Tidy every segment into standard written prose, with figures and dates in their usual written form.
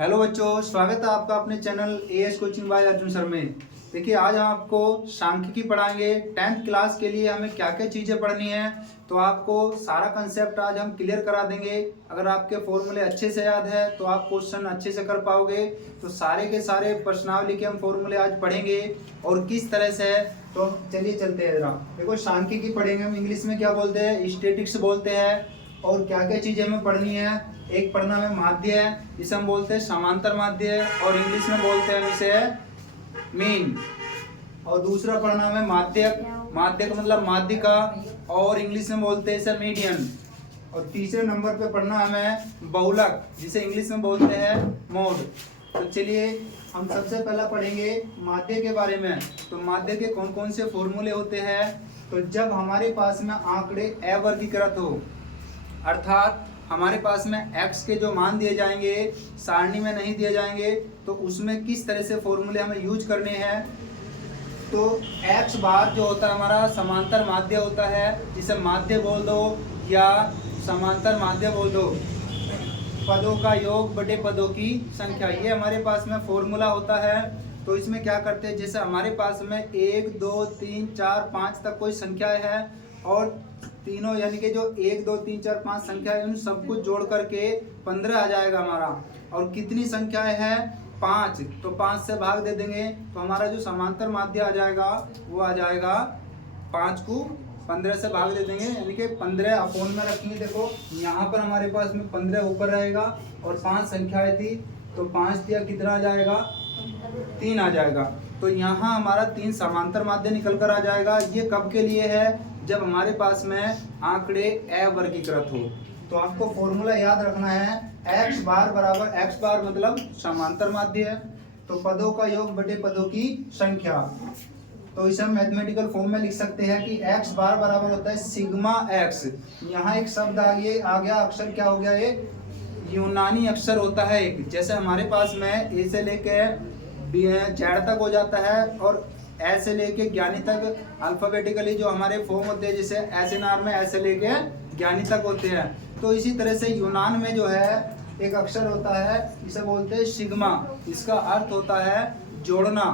Hello बच्चों, स्वागत है आपका अपने channel as coaching bye Arjun sir में। देखिए, आज हम आपको सांख्यिकी पढ़ाएंगे। 10th क्लास के लिए हमें क्या क्या चीज़ें पढ़नी है, तो आपको सारा कंसेप्ट आज हम क्लियर करा देंगे। अगर आपके फॉर्मूले अच्छे से याद है तो आप क्वेश्चन अच्छे से कर पाओगे। तो सारे के सारे प्रश्नावली के हम फॉर्मूले आज पढ़ेंगे और किस तरह से है। तो चलिए चलते हैं जरा। देखो, सांख्यिकी पढ़ेंगे हम। इंग्लिश में क्या बोलते हैं? स्टैटिस्टिक्स बोलते हैं। और क्या क्या चीज़ें हमें पढ़नी है? एक पढ़ना है माध्य है, जिसे हम बोलते हैं समांतर माध्य है, और इंग्लिश में बोलते हैं हम इसे मीन। और दूसरा पढ़ना है माध्यक। माध्यक मतलब माध्यिका, और इंग्लिश में बोलते हैं इसे मीडियन। और तीसरे नंबर पे पढ़ना हमें बहुलक, जिसे इंग्लिश में बोलते हैं मोड। तो चलिए हम सबसे पहला पढ़ेंगे माध्य के बारे में। तो माध्य के कौन कौन से फॉर्मूले होते हैं? तो जब हमारे पास में आंकड़े अवर्गीकृत हो, अर्थात हमारे पास में x के जो मान दिए जाएंगे सारणी में नहीं दिए जाएंगे, तो उसमें किस तरह से फॉर्मूले हमें यूज करने हैं। तो x बार जो होता है हमारा समांतर माध्य होता है, जिसे माध्य बोल दो या समांतर माध्य बोल दो। पदों का योग बटे पदों की संख्या, ये हमारे पास में फॉर्मूला होता है। तो इसमें क्या करते हैं, जैसे हमारे पास में 1 2 3 4 5 तक कोई संख्याएं है, और तीनों यानी कि जो 1 2 3 4 5 संख्या है, उन सब कुछ जोड़ करके 15 आ जाएगा हमारा। और कितनी संख्याएं है? 5। तो 5 से भाग दे देंगे, तो हमारा जो समांतर माध्य आ जाएगा वो आ जाएगा 5 को 15 से भाग दे देंगे, यानी कि 15 अपोन में रखेंगे। देखो यहाँ पर हमारे पास में 15 ऊपर रहेगा और 5 संख्याएं थी, तो 5 दिया कितना आ जाएगा? 3 आ जाएगा। तो यहाँ हमारा 3 समांतर माध्य निकल कर आ जाएगा। ये कब के लिए है? जब हमारे पास में आंकड़े अवर्गीकृत हो। तो आपको फॉर्मूला याद रखना है, x बार बराबर, x बार मतलब समांतर माध्य है, तो पदों का योग बटे पदों की संख्या। तो इसे हम मैथमेटिकल फॉर्म में लिख सकते हैं कि x बार बराबर होता है सिग्मा x। यहाँ एक शब्द आ गया, अक्षर क्या हो गया? ये यूनानी अक्षर होता है एक। जैसे हमारे पास में ए से लेके जेड तक हो जाता है, और ऐसे लेके ज्ञानी तक अल्फाबेटिकली जो हमारे फॉर्म होते हैं, जैसे एसएनआर में ऐसे लेके ज्ञानी तक होते हैं। तो इसी तरह से यूनान में जो है एक अक्षर होता है, इसे बोलते हैं सिग्मा। इसका अर्थ होता है जोड़ना।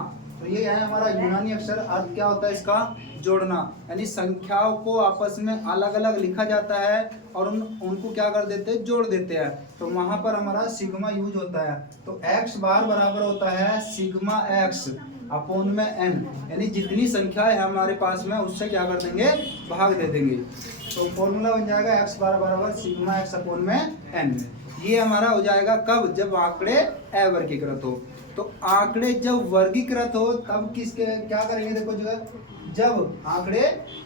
तो ये है हमारा यूनानी अक्षर। अर्थ क्या होता है इसका? जोड़ना। यानी संख्याओं को आपस में अलग अलग लिखा जाता है और उनको क्या कर देते हैं? जोड़ देते हैं। तो वहां पर हमारा सिग्मा यूज होता है। तो x बार बराबर होता है सिग्मा x अपोन में n, यानी जितनी संख्या है हमारे पास में उससे क्या कर देंगे? भाग दे देंगे। तो फॉर्मूला बन जाएगा x बार बराबर सिग्मा x अपोन में n। ये हमारा हो जाएगा कब? जब आंकड़े अवर्गीकृत हो। तो आंकड़े जब वर्गीकृत हो तब किसके क्या करेंगे? देखो, जो है जब आंकड़े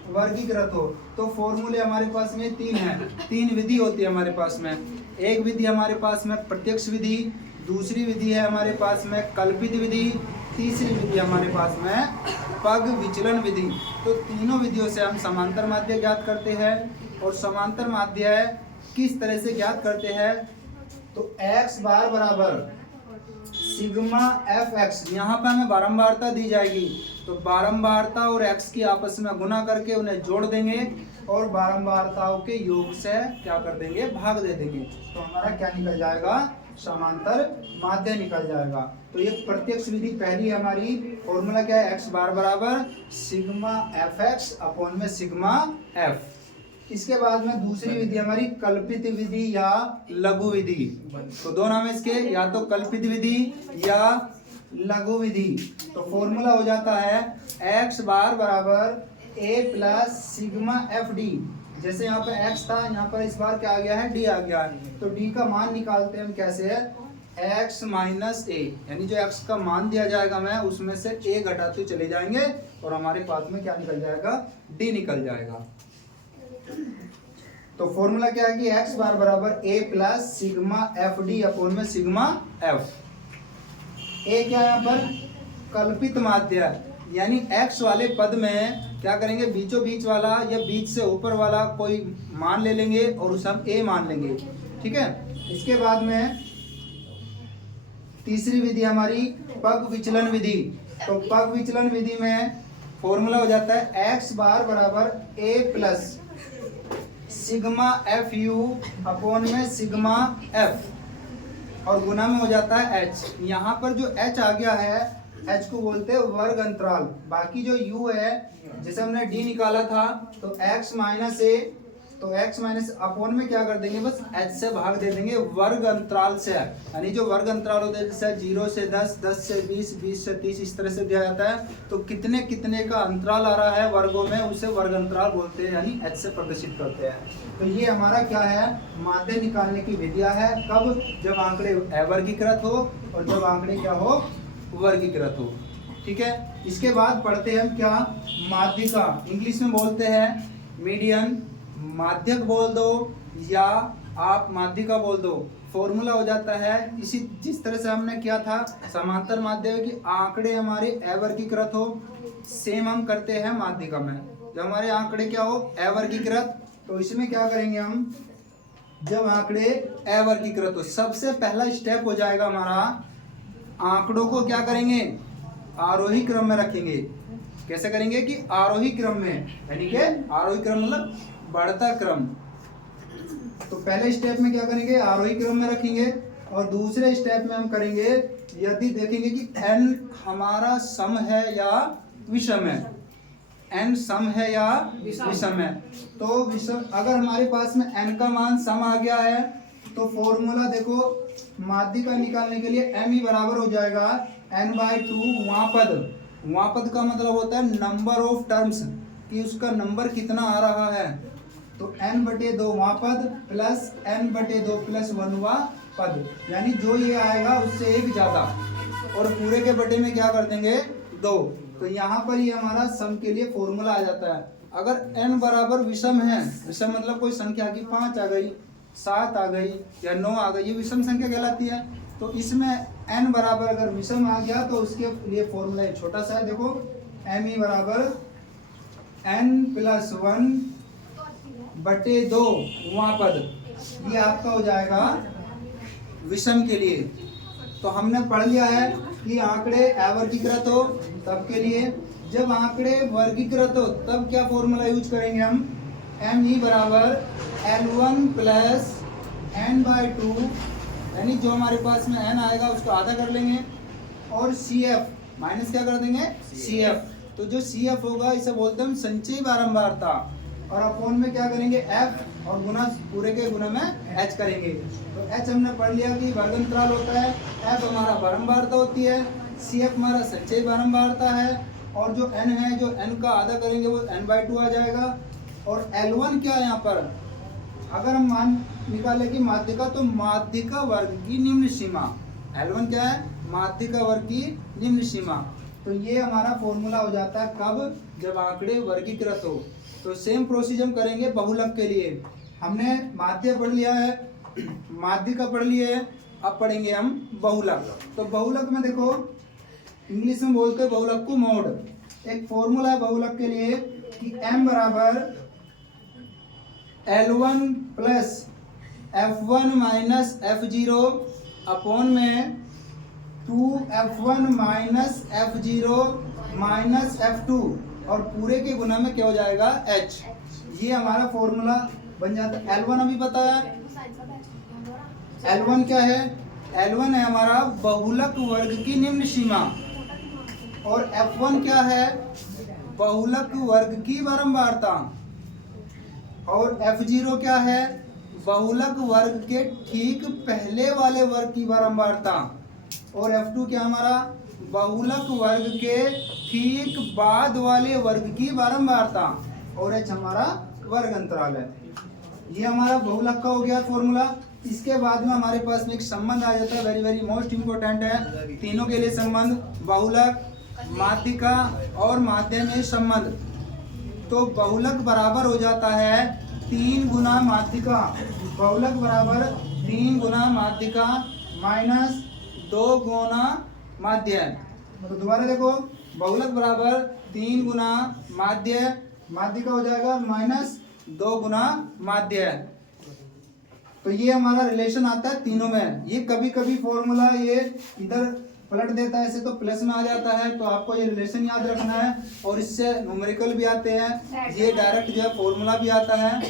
वर्गीकृत हो तो फॉर्मूले हमारे पास में 3 है। 3 विधि होती है हमारे पास में। एक विधि हमारे पास में प्रत्यक्ष विधि, दूसरी विधि है हमारे पास में कल्पित विधि, तीसरी विधि हमारे पास में पग विचलन विधि। तो तीनों विधियों से हम समांतर माध्य ज्ञात करते हैं। और समांतर माध्य किस तरह से ज्ञात करते हैं? तो x बार बराबर सिग्मा एफ एक्स, यहाँ पर हमें बारंबारता दी जाएगी। तो बारंबारता और x की आपस में गुना करके उन्हें जोड़ देंगे, और बारंबारताओं के योग से क्या कर देंगे? भाग दे देंगे। तो हमारा क्या निकल जाएगा? समांतर माध्य निकल जाएगा। तो ये प्रत्यक्ष विधि पहली हमारी। फॉर्मूला क्या है? x बार बराबर सिग्मा एफ एक्स अपोन में सिग्मा एफ। इसके बाद में दूसरी विधि हमारी कल्पित विधि या लघु विधि। तो दो नाम है इसके, या तो कल्पित विधि या लघु विधि। तो फॉर्मूला हो जाता है x बार बराबर a plus sigma F D. जैसे यहाँ पे x था, यहाँ पर इस बार क्या आ गया है? d आ गया है। तो d का मान निकालते हैं हम कैसे है? x माइनस a, यानी जो x का मान दिया जाएगा हमें उसमें से a घटाते चले जाएंगे, और हमारे पास में क्या निकल जाएगा? d निकल जाएगा। तो फॉर्मूला क्या है कि x बार बराबर a plus sigma F D upon में सिग्मा f। a क्या है यहाँ पर? कल्पित माध्य, यानी x वाले पद में क्या करेंगे? बीचों बीच वाला या बीच से ऊपर वाला कोई मान ले लेंगे और उसे हम a मान लेंगे। ठीक है। इसके बाद में तीसरी विधि हमारी पग विचलन विधि। तो पग विचलन विधि में फॉर्मूला हो जाता है x बार बराबर a plus sigma F you upon में सिग्मा एफ। और गुना में हो जाता है h। यहाँ पर जो h आ गया है, h को बोलते हैं वर्ग अंतराल। बाकी जो u है, जैसे हमने d निकाला था तो x माइनस a, तो x माइनस अपॉन में क्या कर देंगे, बस h से भाग दे देंगे वर्ग अंतराल से। यानी जो वर्ग अंतराल होता है जैसे 0 से 10, 10 से 20, 20 से 30, इस तरह से दिया जाता है। तो कितने कितने का अंतराल आ रहा है वर्गों में, उसे वर्ग अंतराल बोलते हैं, यानी h से प्रदर्शित करते हैं। तो ये हमारा क्या है, माध्य निकालने की विधिया है। कब, जब आंकड़े अवर्गीकृत हो और जब आंकड़े क्या हो, वर्गीकृत हो। ठीक है, इसके बाद पढ़ते हैं हम क्या, माध्यिका। इंग्लिश में बोलते हैं मीडियन, माध्यक बोल दो या आप माध्यिका बोल दो, फॉर्मूला हो जाता है इसी जिस तरह से हमने किया था समांतर माध्य की आंकड़े हमारे अवर्गीकृत हो, सेम हम करते हैं माध्यिका में। जब हमारे आंकड़े क्या हो, अवर्गीकृत, तो इसमें क्या करेंगे हम, जब आंकड़े अवर्गीकृत हो, सबसे पहला स्टेप हो जाएगा हमारा, आंकड़ों को क्या करेंगे, आरोही क्रम में रखेंगे। कैसे करेंगे कि आरोही क्रम में, यानी कि आरोही क्रम मतलब बढ़ता क्रम। तो पहले स्टेप में क्या करेंगे, आरोही क्रम में रखेंगे, और दूसरे स्टेप में हम करेंगे, यदि देखेंगे कि n हमारा सम है या विषम है, n सम है या विषम है, तो विषम, अगर हमारे पास में n का मान सम आ गया है तो फॉर्मूला देखो, माध्यिका निकालने के लिए m ही बराबर हो जाएगा n/2 वापद। वापद का मतलब होता है नंबर ऑफ टर्म्स, कि उसका नंबर कितना आ रहा है। तो n/2 वापद प्लस n/2 प्लस 1वां पद, यानी जो ये आएगा उससे एक ज्यादा, और पूरे के बटे में क्या कर देंगे, 2। तो यहाँ पर ये हमारा सम के लिए फॉर्मूला आ जाता है। अगर n बराबर विषम है, विषम मतलब कोई संख्या की 5 आ गई, 7 आ गई या 9 आ गई, ये विषम संख्या कहलाती है। तो इसमें n बराबर अगर विषम आ गया तो उसके लिए फॉर्मूला छोटा सा है, देखो m बराबर n+1/2 वां पद, ये आपका हो जाएगा विषम के लिए। तो हमने पढ़ लिया है कि आंकड़े अवर्गीकृत हो तब के लिए, जब आंकड़े वर्गीकृत हो तब क्या फॉर्मूला यूज करेंगे हम, m बराबर L1 प्लस n/2, यानी जो हमारे पास में n आएगा उसको आधा कर लेंगे, और CF माइनस क्या कर देंगे, CF। तो जो CF होगा इसे बोलते हैं हम संचयी बारंबारता, और अपॉन में क्या करेंगे, F, और गुना पूरे के गुना में H करेंगे। तो H हमने पढ़ लिया कि वर्ग अंतराल होता है, F हमारा बारंबारता होती है, CF हमारा संचयी बारंबारता है, और जो N है, जो N का आधा करेंगे वो n/2 आ जाएगा। और L1 क्या है यहाँ पर, अगर हम मान निकाले कि माध्यिका, तो माध्यिका वर्ग की निम्न सीमा, L1 क्या है, माध्यिका वर्ग की निम्न सीमा। तो ये हमारा फॉर्मूला हो जाता है कब, जब आंकड़े वर्गीकृत हो। तो सेम प्रोसीजर हम करेंगे बहुलक के लिए। हमने माध्य पढ़ लिया है, माध्यिका पढ़ लिए है, अब पढ़ेंगे हम बहुलक। तो बहुलक में देखो, इंग्लिश में बोलते हैं बहुलक को मोड। एक फॉर्मूला है बहुलक के लिए कि m बराबर L1 plus F1 minus F0 upon में 2F1 minus F0 minus F2, और पूरे के गुना में क्या हो जाएगा, H। ये हमारा फॉर्मूला बन जाता है। L1 अभी बताया, L1 क्या है, L1 है हमारा बहुलक वर्ग की निम्न सीमा, और F1 क्या है, बहुलक वर्ग की बारंबारता, और F0 क्या है, बहुलक वर्ग के ठीक पहले वाले वर्ग की बारंबारता, और F2 क्या हमारा, बहुलक वर्ग के ठीक बाद वाले वर्ग की बारंबारता, और H हमारा वर्ग अंतराल है। ये हमारा बहुलक का हो गया फॉर्मूला। इसके बाद में हमारे पास में एक संबंध आ जाता है, वेरी वेरी मोस्ट इम्पोर्टेंट है तीनों के लिए संबंध, बहुलक, माध्यिका और माध्यम संबंध। तो बहुलक बराबर हो जाता है 3 गुना माध्यिका, बहुलक बराबर 3 गुना माध्यिका माइनस 2 गुना माध्य। तो दोबारा देखो, बहुलक बराबर 3 गुना माध्य, माध्यिका हो जाएगा माइनस 2 गुना माध्य। तो ये हमारा रिलेशन आता है तीनों में। ये कभी कभी फॉर्मूला ये इधर पलट देता है, ऐसे तो प्लस में आ जाता है, तो आपको ये रिलेशन याद रखना है, और इससे न्यूमेरिकल भी आते हैं, ये डायरेक्ट जो है फॉर्मूला भी आता है।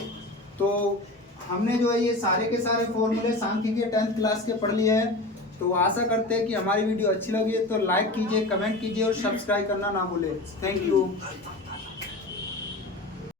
तो हमने जो है ये सारे के सारे फॉर्मूले सांख्यिकी 10th क्लास के पढ़ लिए हैं। तो आशा करते हैं कि हमारी वीडियो अच्छी लगी है तो लाइक कीजिए, कमेंट कीजिए और सब्सक्राइब करना ना भूलें। Thank you.